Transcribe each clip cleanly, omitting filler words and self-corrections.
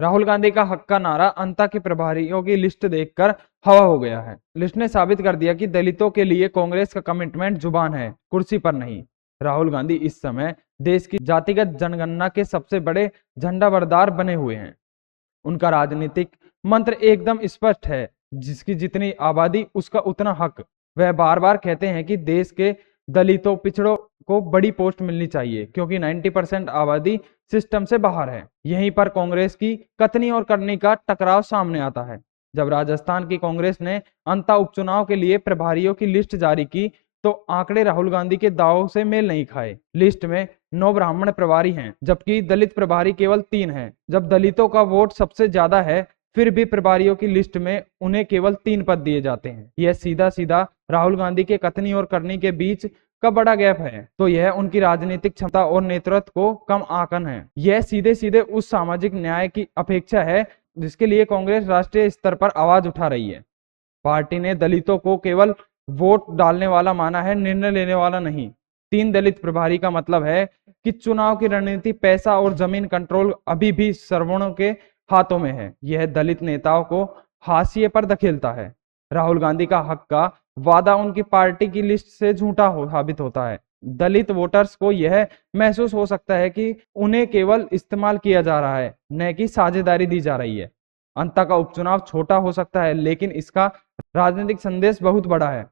राहुल गांधी का हक का नारा अंता के प्रभारियों की लिस्ट देखकर हवा हो गया है। लिस्ट ने साबित कर दिया कि दलितों के लिए कांग्रेस का कमिटमेंट जुबान है, कुर्सी पर नहीं। राहुल गांधी इस समय देश की जातिगत जनगणना के सबसे बड़े झंडाबरदार बने हुए हैं। उनका राजनीतिक मंत्र एकदम स्पष्ट है, जिसकी जितनी आबादी उसका उतना हक। वह बार बार कहते हैं कि देश के दलितों पिछड़ों को बड़ी पोस्ट मिलनी चाहिए, क्योंकि 90% आबादी सिस्टम से बाहर है। यहीं पर कांग्रेस की कथनी और करनी का टकराव सामने आता है। जब राजस्थान की कांग्रेस ने अंता उपचुनाव के लिए प्रभारियों की लिस्ट जारी की, तो आंकड़े राहुल गांधी के दावों से मेल नहीं खाए। लिस्ट में 9 ब्राह्मण प्रभारी हैं, जबकि दलित प्रभारी केवल 3 हैं। जब दलितों का वोट सबसे ज्यादा है, फिर भी प्रभारियों की लिस्ट में उन्हें केवल 3 पद दिए जाते हैं। यह सीधा सीधा राहुल गांधी के कथनी और करनी के बीच का बड़ा गैप है। तो यह उनकी राजनीतिक क्षमता और नेतृत्व को कम आंकन है। यह सीधे सीधे उस सामाजिक न्याय की अपेक्षा है जिसके लिए कांग्रेस राष्ट्रीय स्तर पर आवाज उठा रही है। पार्टी ने दलितों को केवल वोट डालने वाला माना है, निर्णय लेने वाला नहीं। 3 दलित प्रभारी का मतलब है कि चुनाव की रणनीति, पैसा और जमीन कंट्रोल अभी भी सवर्णों के हाथों में है। यह दलित नेताओं को हाशिए पर धकेलता है। राहुल गांधी का हक का वादा उनकी पार्टी की लिस्ट से झूठा साबित होता है। दलित वोटर्स को यह महसूस हो सकता है कि उन्हें केवल इस्तेमाल किया जा रहा है, न कि साझेदारी दी जा रही है। अंता का उपचुनाव छोटा हो सकता है, लेकिन इसका राजनीतिक संदेश बहुत बड़ा है।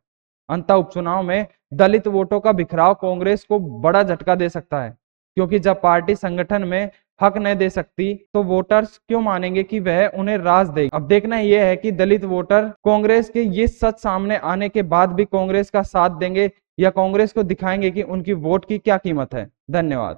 अंता उपचुनाव में दलित वोटों का बिखराव कांग्रेस को बड़ा झटका दे सकता है, क्योंकि जब पार्टी संगठन में हक नहीं दे सकती, तो वोटर्स क्यों मानेंगे कि वह उन्हें राज देगी। अब देखना यह है कि दलित वोटर कांग्रेस के ये सच सामने आने के बाद भी कांग्रेस का साथ देंगे, या कांग्रेस को दिखाएंगे कि उनकी वोट की क्या कीमत है। धन्यवाद।